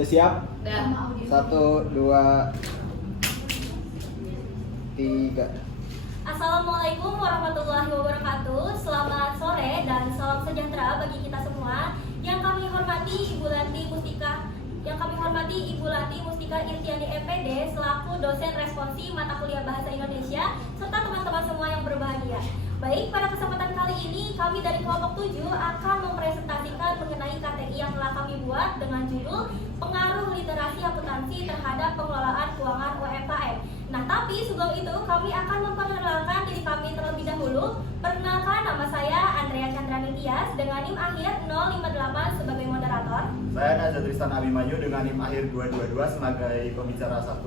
Udah siap? Udah. 1, 2, 3. Assalamualaikum warahmatullahi wabarakatuh. Selamat sore dan salam sejahtera bagi kita semua. Yang kami hormati Ibu Lanti Mustika Irtiani MPD selaku dosen responsi mata kuliah Bahasa Indonesia serta teman-teman semua yang berbahagia. Baik, pada kesempatan kali ini kami dari kelompok 7 akan mempresentasikan mengenai KTI yang telah kami buat dengan judul Pengaruh Literasi Akuntansi Terhadap Pengelolaan Keuangan UMKM. Nah, tapi sebelum itu kami akan memperkenalkan diri kami terlebih dahulu. Perkenalkan, nama saya Andrea Chandrani Tias dengan NIM akhir 058 sebagai moderator. Saya Najat Tristan Abimanyu dengan NIM akhir 222 sebagai pembicara 1.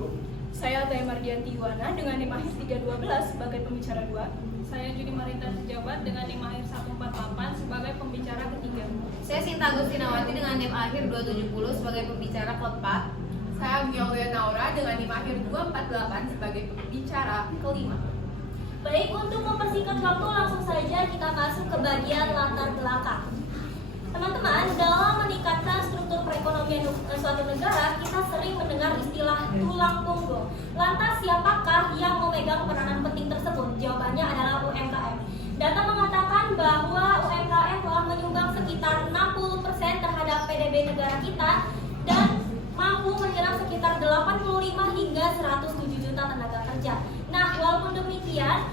Saya Teh Mardianti Wana dengan NIM akhir 312 sebagai pembicara 2. Saya Judi Marita Sejabat dengan NIM akhir 148 sebagai pembicara ketiga. Saya Sinta Agustinawati dengan NIM akhir 270 sebagai pembicara keempat. Saya Agnia Naura dengan NIM akhir 248 sebagai pembicara kelima. Baik, untuk mempersingkat waktu langsung saja kita masuk ke bagian latar belakang. Teman-teman, dalam meningkatkan struktur perekonomian suatu negara, kita sering mendengar istilah tulang punggung. Lantas, siapakah yang memegang peranan penting tersebut? Jawabannya adalah UMKM. Data mengatakan bahwa UMKM telah menyumbang sekitar 60% terhadap PDB negara kita dan mampu menyerap sekitar 85 hingga 107 juta tenaga kerja. Nah, walaupun demikian,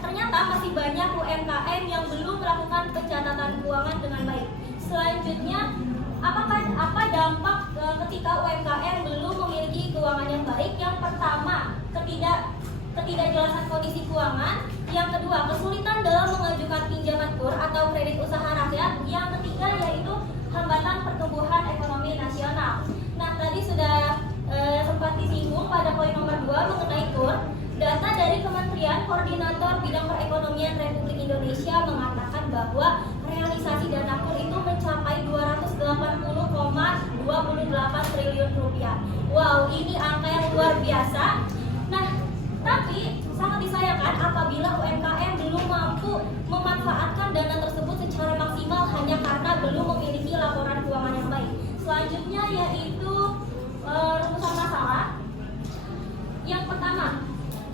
ternyata masih banyak UMKM yang belum melakukan pencatatan keuangan dengan baik. Selanjutnya, apa dampak ketika UMKM belum memiliki keuangan yang baik? Yang pertama, ketidakjelasan kondisi keuangan. Yang kedua, kesulitan dalam mengajukan pinjaman kur atau kredit usaha rakyat. Yang ketiga, yaitu hambatan pertumbuhan ekonomi nasional. Nah, tadi sudah sempat disinggung pada poin nomor 2 mengenai KUR. Data dari Kementerian Koordinator Bidang Perekonomian Republik Indonesia mengatakan bahwa realisasi dana KUR itu mencapai 280,28 triliun rupiah. Wow, ini angka yang luar biasa. Nah, tapi sangat disayangkan apabila UMKM belum mampu memanfaatkan dana tersebut secara maksimal hanya karena belum memiliki laporan keuangan yang baik. Selanjutnya yaitu rumusan masalah. Yang pertama,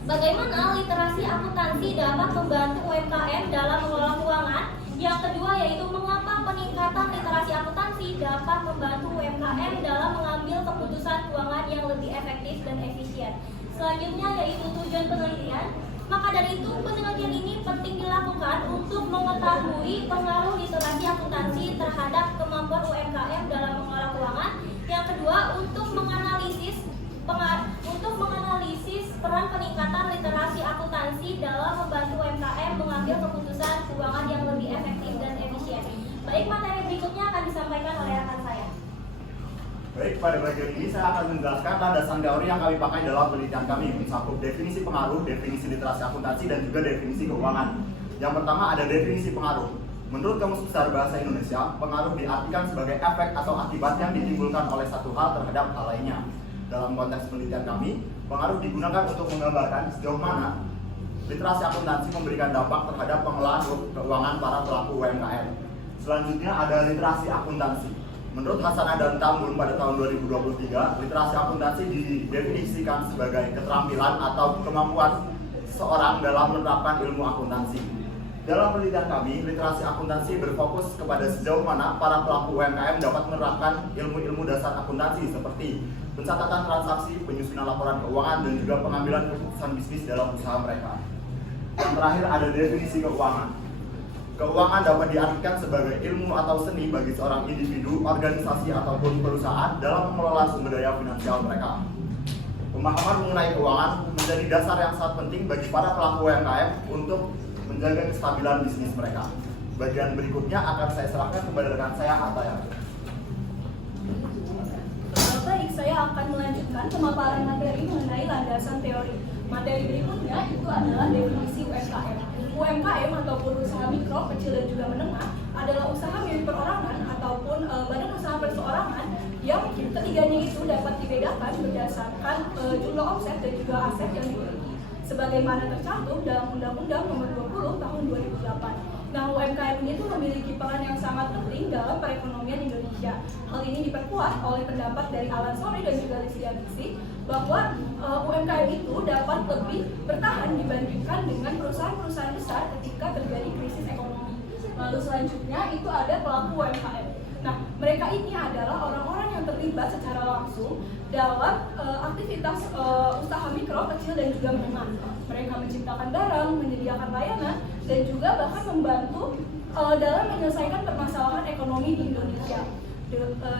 bagaimana literasi akuntansi dapat membantu UMKM dalam mengelola keuangan? Yang kedua yaitu mengapa peningkatan literasi akuntansi dapat membantu UMKM dalam mengambil keputusan keuangan yang lebih efektif dan efisien. Selanjutnya yaitu tujuan penelitian. Maka dari itu penelitian ini penting dilakukan untuk mengetahui pengaruh literasi akuntansi terhadap kemampuan UMKM dalam mengelola keuangan. Yang kedua, untuk menganalisis peran peningkatan literasi akuntansi dalam membantu UMKM mengambil keputusan keuangan yang lebih efektif dan efisien. Baik, materi berikutnya akan disampaikan oleh rekan saya. Baik, pada bagian ini saya akan menjelaskan landasan teori yang kami pakai dalam penelitian kami mencakup definisi pengaruh, definisi literasi akuntansi, dan juga definisi keuangan. Yang pertama ada definisi pengaruh. Menurut Kamus Besar Bahasa Indonesia, pengaruh diartikan sebagai efek atau akibat yang ditimbulkan oleh satu hal terhadap hal lainnya. Dalam konteks penelitian kami, pengaruh digunakan untuk menggambarkan sejauh mana literasi akuntansi memberikan dampak terhadap pengelolaan keuangan para pelaku UMKM. Selanjutnya ada literasi akuntansi. Menurut Hasanah dan Tambun pada tahun 2023, literasi akuntansi didefinisikan sebagai keterampilan atau kemampuan seorang dalam menerapkan ilmu akuntansi. Dalam penelitian kami, literasi akuntansi berfokus kepada sejauh mana para pelaku UMKM dapat menerapkan ilmu-ilmu dasar akuntansi seperti pencatatan transaksi, penyusunan laporan keuangan, dan juga pengambilan keputusan bisnis dalam usaha mereka. Yang terakhir ada definisi keuangan. Keuangan dapat diartikan sebagai ilmu atau seni bagi seorang individu, organisasi, ataupun perusahaan dalam mengelola sumber daya finansial mereka. Pemahaman mengenai keuangan menjadi dasar yang sangat penting bagi para pelaku UMKM untuk menjaga kestabilan bisnis mereka. Bagian berikutnya akan saya serahkan kepada rekan saya, Atta ya. Baik, saya akan melanjutkan pemaparan materi mengenai landasan teori. Materi berikutnya itu adalah definisi UMKM. UMKM ataupun usaha mikro, kecil dan juga menengah adalah usaha milik perorangan ataupun badan usaha perseorangan yang ketiganya itu dapat dibedakan berdasarkan jumlah omset dan juga aset yang dimiliki sebagaimana tercantum dalam Undang-Undang Nomor 20 Tahun 2008. Nah, UMKM ini tuh memiliki peran yang sangat penting dalam perekonomian Indonesia. Hal ini diperkuat oleh pendapat dari Alan Sore dan juga Listia Biksi bahwa UMKM itu dapat lebih bertahan dibandingkan dengan perusahaan-perusahaan besar ketika terjadi krisis ekonomi. Lalu selanjutnya itu ada pelaku UMKM. Nah, mereka ini adalah orang-orang yang terlibat secara langsung dalam aktivitas usaha mikro, kecil, dan juga menengah. Mereka menciptakan barang, menyediakan layanan, dan juga bahkan membantu dalam menyelesaikan permasalahan ekonomi di Indonesia.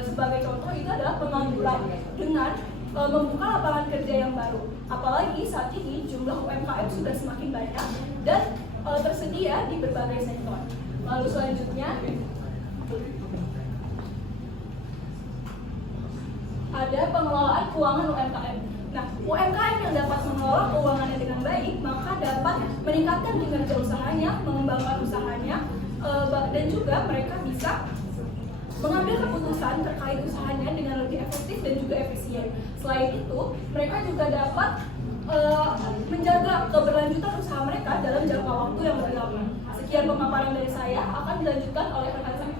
Sebagai contoh itu adalah pengangguran dengan membuka lapangan kerja yang baru. Apalagi saat ini jumlah UMKM sudah semakin banyak dan tersedia di berbagai sektor. Lalu selanjutnya ada pengelolaan keuangan UMKM. Nah, UMKM yang dapat mengelola keuangannya dengan baik, maka dapat meningkatkan kinerja usahanya, mengembangkan usahanya, dan juga mereka bisa mengambil keputusan terkait usahanya dengan lebih efektif dan juga efisien. Selain itu, mereka juga dapat menjaga keberlanjutan usaha mereka dalam jangka waktu yang lebih lama. Sekian pemaparan dari saya, akan dilanjutkan oleh rekan saya.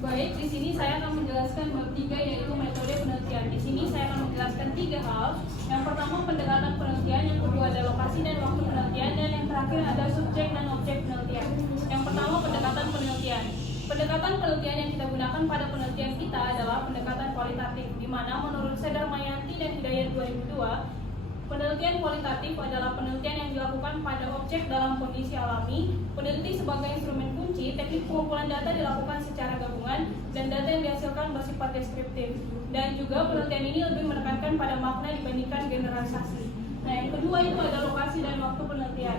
Baik, di sini saya akan menjelaskan bab 3 yaitu metode penelitian. Di sini saya akan menjelaskan 3 hal. Yang pertama pendekatan penelitian, yang kedua ada lokasi dan waktu penelitian, dan yang terakhir ada subjek dan objek penelitian. Yang pertama pendekatan penelitian. Pendekatan penelitian yang kita gunakan pada penelitian kita adalah pendekatan kualitatif, di mana menurut Sedar Mayanti dan Hidayat 2002, penelitian kualitatif adalah penelitian yang dilakukan pada objek dalam kondisi alami. Peneliti sebagai instrumen kunci, teknik pengumpulan data dilakukan secara gabungan, dan data yang dihasilkan bersifat deskriptif. Dan juga penelitian ini lebih menekankan pada makna dibandingkan generalisasi. Nah, yang kedua itu ada lokasi dan waktu penelitian.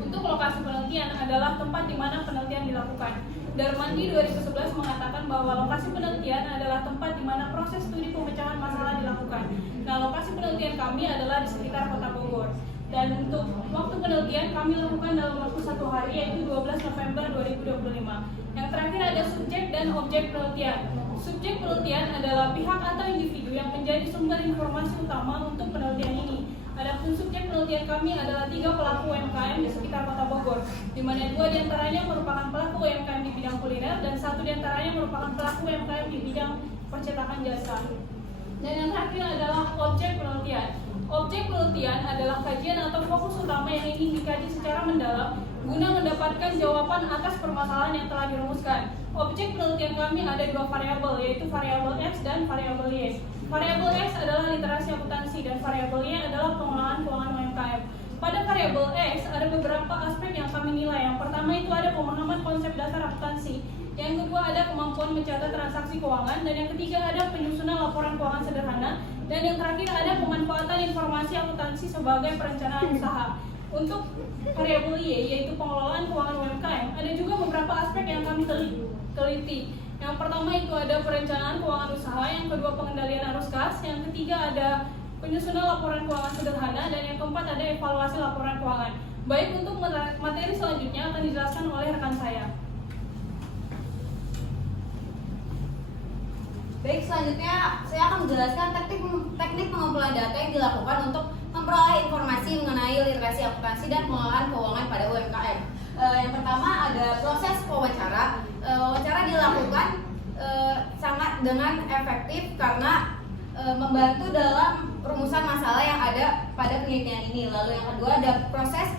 Untuk lokasi penelitian adalah tempat di mana penelitian dilakukan. Darmandi 2011 mengatakan bahwa lokasi penelitian adalah tempat di mana proses studi pemecahan masalah dilakukan. Nah, lokasi penelitian kami adalah di sekitar Kota Bogor. Dan untuk waktu penelitian kami lakukan dalam waktu 1 hari, yaitu 12 November 2025. Yang terakhir ada subjek dan objek penelitian. Subjek penelitian adalah pihak atau individu yang menjadi sumber informasi utama untuk penelitian ini. Adapun subjek penelitian kami adalah 3 pelaku UMKM di sekitar Kota Bogor, di mana 2 diantaranya merupakan pelaku UMKM di bidang kuliner dan 1 diantaranya merupakan pelaku UMKM di bidang percetakan jasa. Dan yang terakhir adalah objek penelitian. Objek penelitian adalah kajian atau fokus utama yang ingin dikaji secara mendalam guna mendapatkan jawaban atas permasalahan yang telah dirumuskan. Objek penelitian kami ada 2 variabel, yaitu variabel X dan variabel Y. Variabel X adalah literasi akuntansi dan variabel Y adalah pengelolaan keuangan UMKM. Pada variabel X ada beberapa aspek yang kami nilai. Yang pertama itu ada pemahaman konsep dasar akuntansi. Yang kedua ada kemampuan mencatat transaksi keuangan, dan yang ketiga ada penyusunan laporan keuangan sederhana, dan yang terakhir ada pemanfaatan informasi akuntansi sebagai perencanaan usaha. Untuk variabel Y yaitu pengelolaan keuangan UMKM ada juga beberapa aspek yang kami teliti. Yang pertama itu ada perencanaan keuangan usaha, yang kedua pengendalian arus kas, yang ketiga ada penyusunan laporan keuangan sederhana, dan yang keempat ada evaluasi laporan keuangan. Baik, untuk materi selanjutnya akan dijelaskan oleh rekan saya. Baik, selanjutnya saya akan menjelaskan teknik pengumpulan data yang dilakukan untuk memperoleh informasi mengenai literasi akuntansi dan pengelolaan keuangan pada UMKM. Yang pertama ada proses wawancara. Wawancara dilakukan sangat dengan efektif karena membantu dalam perumusan masalah yang ada pada penelitian ini. Lalu yang kedua ada proses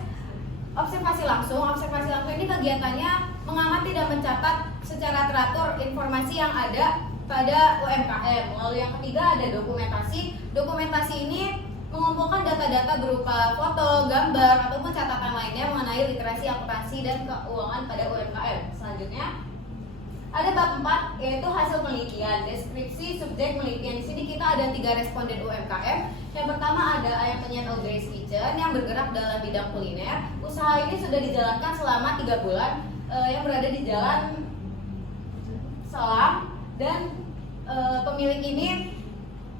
observasi langsung. Observasi langsung ini kegiatannya mengamati dan mencatat secara teratur informasi yang ada pada UMKM. Lalu yang ketiga ada dokumentasi. Dokumentasi ini mengumpulkan data-data berupa foto, gambar, ataupun catatan lainnya mengenai literasi akuntansi dan keuangan pada UMKM. Selanjutnya ada bab 4 yaitu hasil penelitian, deskripsi subjek penelitian. Di sini kita ada 3 responden UMKM. Yang pertama ada Ayam Penyet Audrey's Kitchen yang bergerak dalam bidang kuliner. Usaha ini sudah dijalankan selama 3 bulan yang berada di Jalan Selam, dan pemilik ini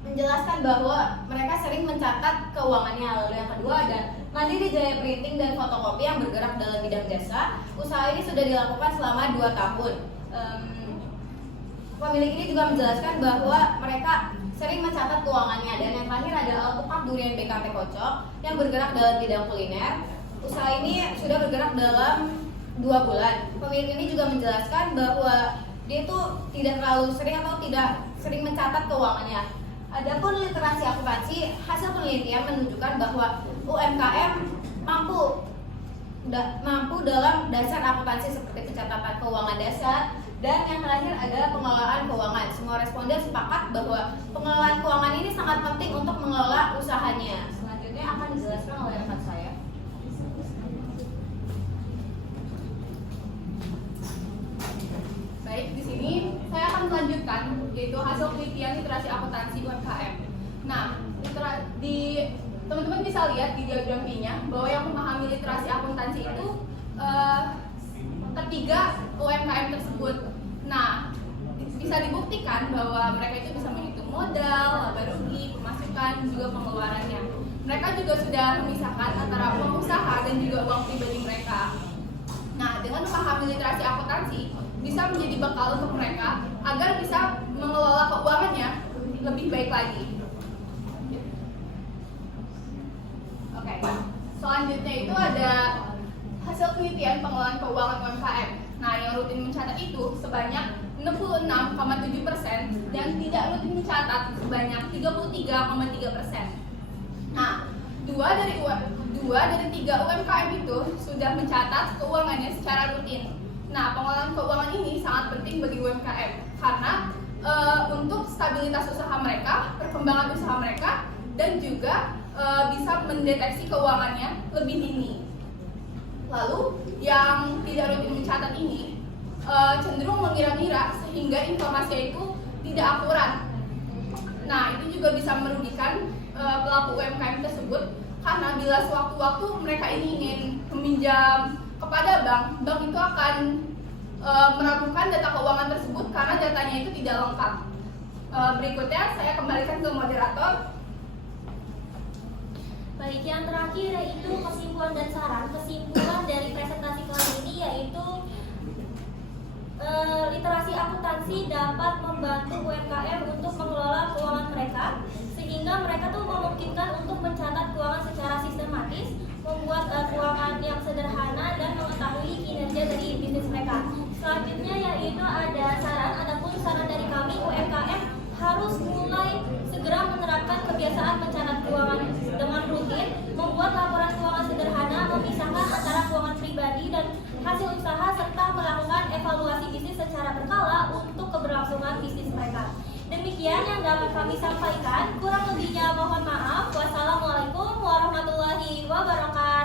menjelaskan bahwa mereka sering mencatat keuangannya. Lalu yang kedua ada Mandiri Jaya Printing dan Fotokopi yang bergerak dalam bidang jasa. Usaha ini sudah dilakukan selama 2 tahun. Pemilik ini juga menjelaskan bahwa mereka sering mencatat keuangannya. Dan yang terakhir ada Alpukat Durian BKT Kocok yang bergerak dalam bidang kuliner. Usaha ini sudah bergerak dalam 2 bulan. Pemilik ini juga menjelaskan bahwa dia itu tidak terlalu sering atau tidak sering mencatat keuangannya. Adapun literasi akuntansi, hasil penelitian menunjukkan bahwa UMKM mampu dalam dasar akuntansi seperti pencatatan keuangan dasar, dan yang terakhir adalah pengelolaan keuangan. Semua responden sepakat bahwa pengelolaan keuangan ini sangat penting untuk mengelola usahanya. Selanjutnya akan dijelaskan oleh rekan saya. Baik, di sini saya akan melanjutkan yaitu hasil penelitian literasi akuntansi UMKM. Nah, teman-teman bisa lihat di diagram B-nya bahwa yang memahami literasi akuntansi itu ketiga UMKM tersebut. Nah, bisa dibuktikan bahwa mereka itu bisa menghitung modal, laba rugi, pemasukan, juga pengeluarannya. Mereka juga sudah memisahkan antara uang usaha dan juga uang pribadi mereka. Nah, dengan memahami literasi akuntansi bisa menjadi bekal untuk mereka agar bisa mengelola keuangannya lebih baik lagi. Oke, selanjutnya itu ada hasil penelitian pengelolaan keuangan UMKM. Nah, yang rutin mencatat itu sebanyak 66,7% dan tidak rutin mencatat sebanyak 33,3%. Nah, dua dari tiga UMKM itu sudah mencatat keuangannya secara rutin. Nah, pengelolaan keuangan ini sangat penting bagi UMKM karena untuk stabilitas usaha mereka, perkembangan usaha mereka, dan juga bisa mendeteksi keuangannya lebih dini. Lalu, yang tidak rutin mencatat ini cenderung mengira-ngira sehingga informasi itu tidak akurat. Nah, itu juga bisa merugikan pelaku UMKM tersebut karena bila sewaktu-waktu mereka ini ingin meminjam kepada bank itu akan meragukan data keuangan tersebut karena datanya itu tidak lengkap. Berikutnya saya kembalikan ke moderator. Baik, yang terakhir yaitu kesimpulan dan saran. Kesimpulan dari presentasi kali ini yaitu literasi akuntansi dapat membantu UMKM untuk mengelola keuangan mereka sehingga mereka tuh memungkinkan untuk mencatat keuangan secara sistematis, membuat keuangan yang sederhana dan mengetahui kinerja dari bisnis mereka. Selanjutnya yaitu ada adapun saran dari kami, UMKM harus mulai segera menerapkan kebiasaan mencatat keuangan dengan rutin, membuat laporan keuangan sederhana, memisahkan antara keuangan pribadi dan hasil usaha, serta melakukan evaluasi bisnis secara berkala untuk keberlangsungan bisnis mereka. Demikian yang dapat kami sampaikan, kurang lebihnya mohon maaf. Wassalamualaikum warahmatullahi wabarakatuh.